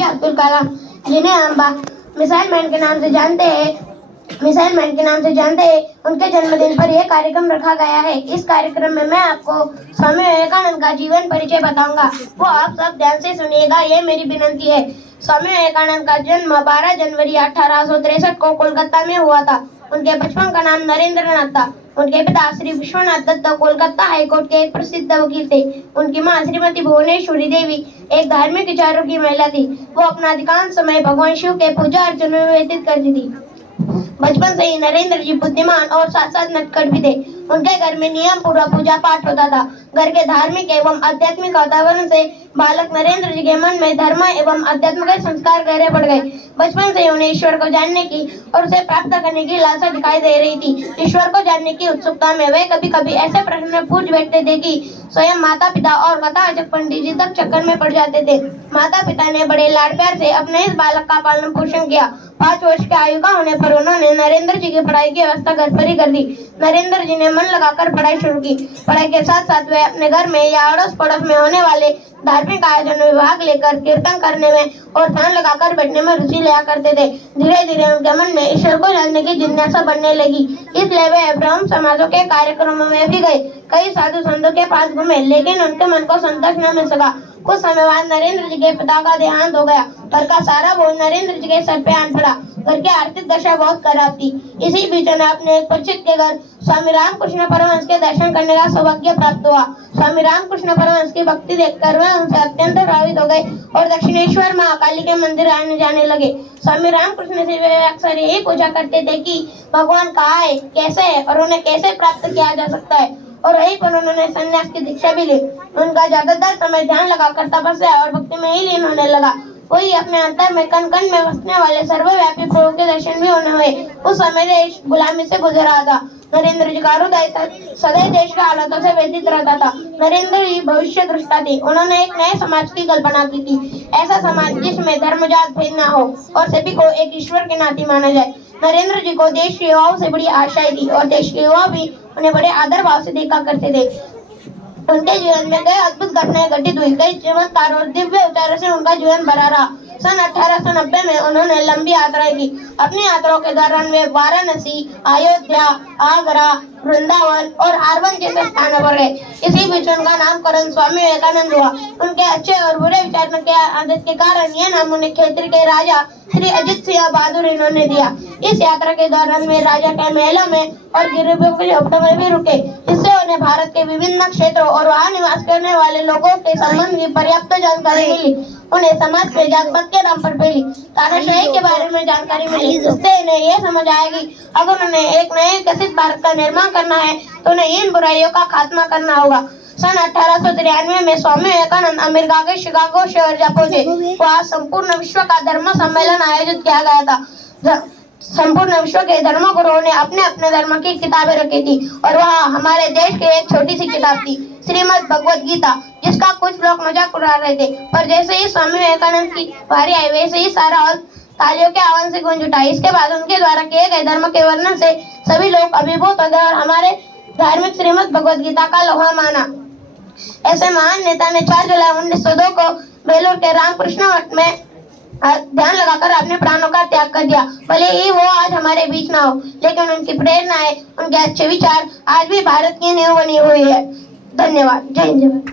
APJ Abdul Kalam, जिन्हें हम missile man के नाम से जानते हैं, उनके जन्मदिन पर यह कार्यक्रम रखा गया है। इस कार्यक्रम में मैं आपको स्वामी विवेकानंद का जीवन परिचय बताऊंगा, वो आप सब ध्यान से सुनिएगा, ये मेरी विनती है। स्वामी विवेकानंद का जन्म 12 जनवरी 1863 को कोलकाता में हुआ था। उनके बचपन का नाम नरेंद्र नाथ था। उनके पिता श्री विश्वनाथ दत्त कोलकाता हाईकोर्ट के एक प्रसिद्ध वकील थे। उनकी मां श्रीमती भुवनेश्वरी देवी एक धार्मिक विचारों की महिला थी। वो अपना अधिकांश समय भगवान शिव के पूजा अर्चन में व्यतीत करती थी। बचपन से ही नरेंद्र जी बुद्धिमान और साथ साथ नटखट भी थे। उनके घर में नियम पूर्वक पूजा पाठ होता था। घर के धार्मिक एवं आध्यात्मिक वातावरण से बालक नरेंद्र जी के मन में धर्म एवं अध्यात्म के संस्कार गहरे पड़ गए। बचपन से उन्हें ईश्वर को जानने की और उसे प्राप्त करने की लालसा दिखाई दे रही थी। ईश्वर को जानने की उत्सुकता में वे कभी कभी ऐसे प्रश्न पूछ बैठते थे कि स्वयं माता पिता और कथावाचक पंडित जी तक चक्कर में पड़ जाते थे। माता पिता ने बड़े लाड प्यार से अपने इस बालक का पालन पोषण किया। 5 वर्ष की आयु का होने पर उन्होंने नरेंद्र जी की पढ़ाई की व्यवस्था घर पर ही कर दी। नरेंद्र जी ने मन लगाकर पढ़ाई शुरू की। पढ़ाई के साथ साथ वे अपने घर में या अड़ोस पड़ोस में होने वाले धार्मिक आयोजनों में भाग लेकर कीर्तन करने में और ध्यान लगाकर बैठने में रुचि लिया करते थे। धीरे धीरे उनके मन में ईश्वर को जानने की जिज्ञासा बढ़ने लगी। इसलिए वे ब्रह्म समाजों के कार्यक्रमों में भी गए। कई साधु संतों के पास घूमे, लेकिन उनके मन को संतोष न मिल सका। कुछ समय बाद नरेंद्र जी के पिता का देहांत हो गया। घर का सारा बोझ नरेंद्र जी के सर पे आन पड़ा। घर की आर्थिक दशा बहुत खराब थी। इसी बीच उन्हें अपने एक परिचित के घर स्वामी रामकृष्ण परमहंस के दर्शन करने का सौभाग्य प्राप्त हुआ। स्वामी रामकृष्ण परमहंस की भक्ति देखकर वे उनसे अत्यंत प्रभावित हो गए और दक्षिणेश्वर महाकाली के मंदिर आने जाने लगे। स्वामी रामकृष्ण से वे अक्सर यही पूछा करते थे कि भगवान कहाँ है, कैसे है और उन्हें कैसे प्राप्त किया जा सकता है। और वहीं पर उन्होंने संन्यास की दीक्षा भी ली। उनका ज्यादातर समय ध्यान लगाकर तपस्या और भक्ति में ही लीन होने लगा। वही अपने अंतर में कण कण में बसने वाले सर्वव्यापी प्रभु के दर्शन भी होने हुए। उस समय देश गुलामी से गुजर रहा था। नरेंद्र जी का हृदय सदैव देश के हालातों से व्यतीत रहता था। नरेंद्र जी भविष्य दृष्टा थे। उन्होंने एक नए समाज की कल्पना की थी, ऐसा समाज जिसमें धर्म जात भेद न हो और सभी को एक ईश्वर के नाते माना जाए। नरेंद्र जी को देश के युवाओं से बड़ी आशाएं थी और देश के युवा भी उन्हें बड़े आदर भाव से देखा करते थे। उनके जीवन में कई अद्भुत घटनाएं घटित हुई। कई चमत्कार और दिव्य उपचारों से उनका जीवन भरा रहा। सन 1890 में उन्होंने लंबी यात्राएं की। अपनी यात्राओं के दौरान वे वाराणसी, अयोध्या, आगरा, वृंदावन और हारवन जैसे स्थानों पर गए। इसी बीच उनका नामकरण स्वामी विवेकानंद हुआ। उनके अच्छे और बुरे विचार के आदत के कारण यह नाम उन्हें क्षेत्र के राजा श्री अजित सिंह बहादुर इन्होंने दिया। इस यात्रा के दौरान वे राजा के महलों में और गिरियों के झोपड़ों में भी रुके, जिससे उन्हें भारत के विभिन्न क्षेत्रों और वहां निवास करने वाले लोगों के संबंध की पर्याप्त जानकारी मिली। उन्हें समाज में जात-पात के नाम पर पहली तानाशाही के बारे में जानकारी मिली, जिससे इन्हें यह समझ आया कि अगर उन्हें एक नए विकसित भारत का निर्माण करना है तो उन्हें इन बुराइयों का खात्मा करना होगा। सन 1893 में स्वामी विवेकानंद अमेरिका के शिकागो शहर जा पहुंचे। वहाँ संपूर्ण विश्व का धर्म सम्मेलन आयोजित किया गया था। संपूर्ण विश्व के धर्मगुरुओं ने अपने अपने धर्म की किताबें रखी थी और वहाँ हमारे देश की एक छोटी सी किताब थी, श्रीमद् भगवद गीता, जिसका कुछ लोग मजाक उड़ा रहे थे। पर जैसे ही स्वामी विवेकानंद की बारी आई, वैसे ही सारा हॉल तालियों के आवाज से गूंज उठा। इसके बाद उनके द्वारा किए गए धर्म के वर्णन से सभी लोग अभिभूत हो गए और हमारे धार्मिक श्रीमद् भगवद गीता का लोहा माना। ऐसे महान नेता ने 4 जुलाई 1902 को बेलूर के रामकृष्ण मठ में ध्यान लगाकर अपने प्राणों का त्याग कर दिया। भले ही वो आज हमारे बीच ना हो, लेकिन उनकी प्रेरणाएं, उनके अच्छे विचार आज भी भारत की नींव बनी हुई है। धन्यवाद। जय हिंद।